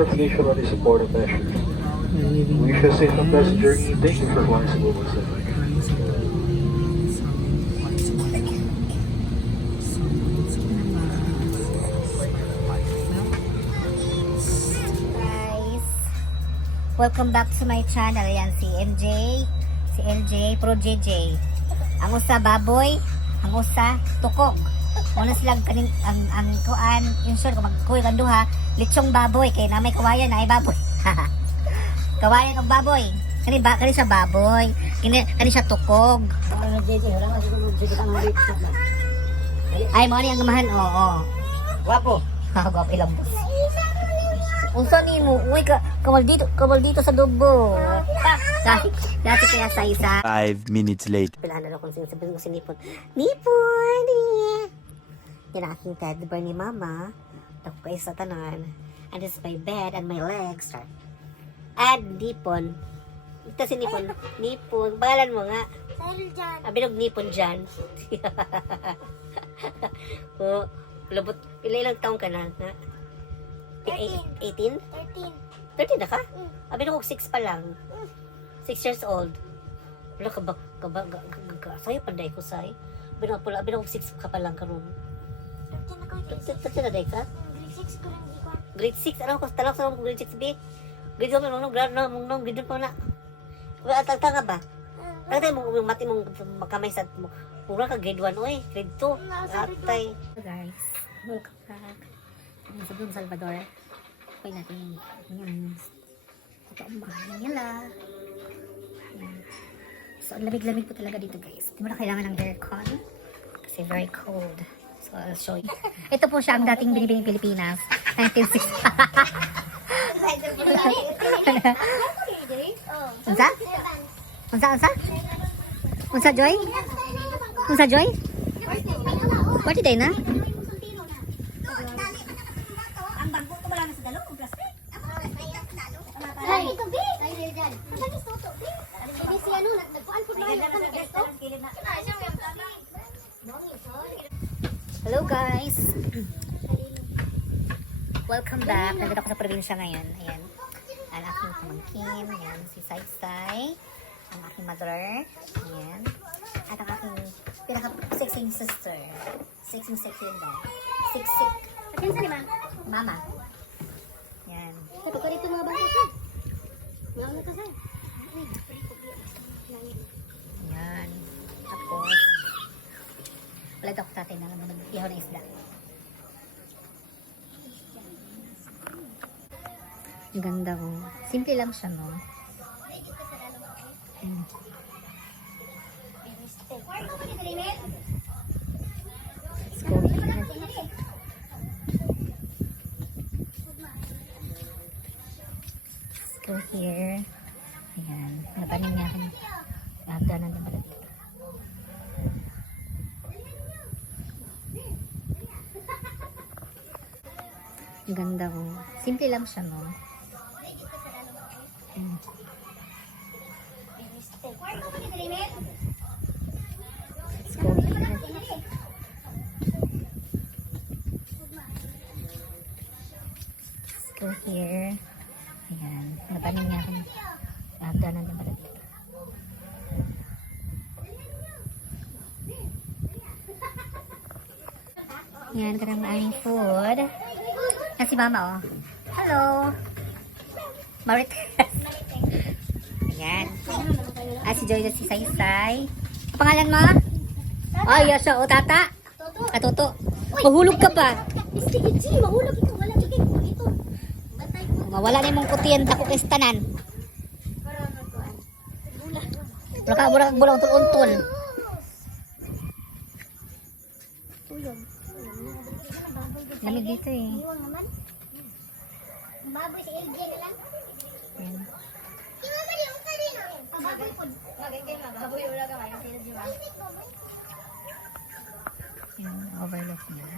verification on the supportive measure. We wish you a safe and pleasant journey. Thank you for flying Cebu Pacific. Guys, welcome back to my channel. Yan si MJ, si LJ, Pro JJ. Ang usa baboy, ang usa tukog. Muna silang kanin ang kuan, insure ko magkuy kan duha, litsong baboy kay na may kawayan na ay baboy. Kawayan og baboy. Kani siya baboy. Kani siya tukog. Ay mo ni ang gamahan. Oo. Guwapo. Gwapo ilang bus. Unsa nimo? Uy kamal dito sa dubo. Dati kaya sa isa. 5 minutes later. Pilahan na kung sabihin ko si Nipon. Nipon! Yan ang aking teddy bear ni Mama. Ako kayo sa tanan. And this is my bed and my legs. And Nipon. Ito si Nipon. Nipon. Bayalan mo nga. Abinog Nipon dyan. Oh, labot. Ilang taong ka na? 18? 13 na ka? Abinog 6 pa lang. 6 years old. Wala ka ba? Sa'yo panday ko sa'yo. Abinog 6 ka pa lang karon. 13 na day ka? Grade 6? Ano ko? Talak sa grade 6B? Grade 1 nung grade pa na. Wala tanga ba? Tanga mo mati mong makamay sa mo. Pura ka grade 1 oy, grade 2. Atay. Guys, welcome back. Ang sa Don Salvador. Pwede natin yung ito ang bahay nila. So, ang lamig-lamig po talaga dito guys. Hindi mo na kailangan ng aircon kasi very cold. So, I'll show you. Ito po siya ang dating binibining Pilipinas. 1960. Unsa? Unsa, Joy? Unsa, Joy? Pwede tayo na? Ang bago ko wala na sa dalo, plastic. Ay, ito, B. Ay, dyan. Ang gusto to, B. Ini si ano, nagpuan po na yung gusto. Hello guys! Welcome back. Nandito ako sa probinsya ngayon. Ayan. Ang aking pamangkin. Ayan. Si Saysay. Ang aking mother. Ayan. At ang aking pinaka-sexing sister. Sexing yun ba? Siksik. Akin sa lima? Mama. Ayan. Sabi ko dito mga bata ka. Mga ka sa. Ayan. Tapos, wala daw ko tatay na lang mag-ihaw na isda. Ang ganda ko. Simple lang siya, no? Let's go here. Let's go here. Ayan. Napanin niya akin. Nagdanan na pala dito. Ang ganda ko. Simple lang siya, no? Let's go here. Let's go here. Ayan. Napanin niya akin. Nagdanan na pala dito. Ayan, karang aming food. Si Mama, oh. Hello. Marites. Ayan. Si Joy na si Saysay. Ang pangalan mo? Ay, siya, o tata. Toto. Mahulog ka ba? Mahulog ito. Wala ito. Mawala na yung putiyan dako kay tanan. Burak bulang untol. Lamig dito eh. Baboy si LJ na lang. Ayan. Ayan, overlook niya.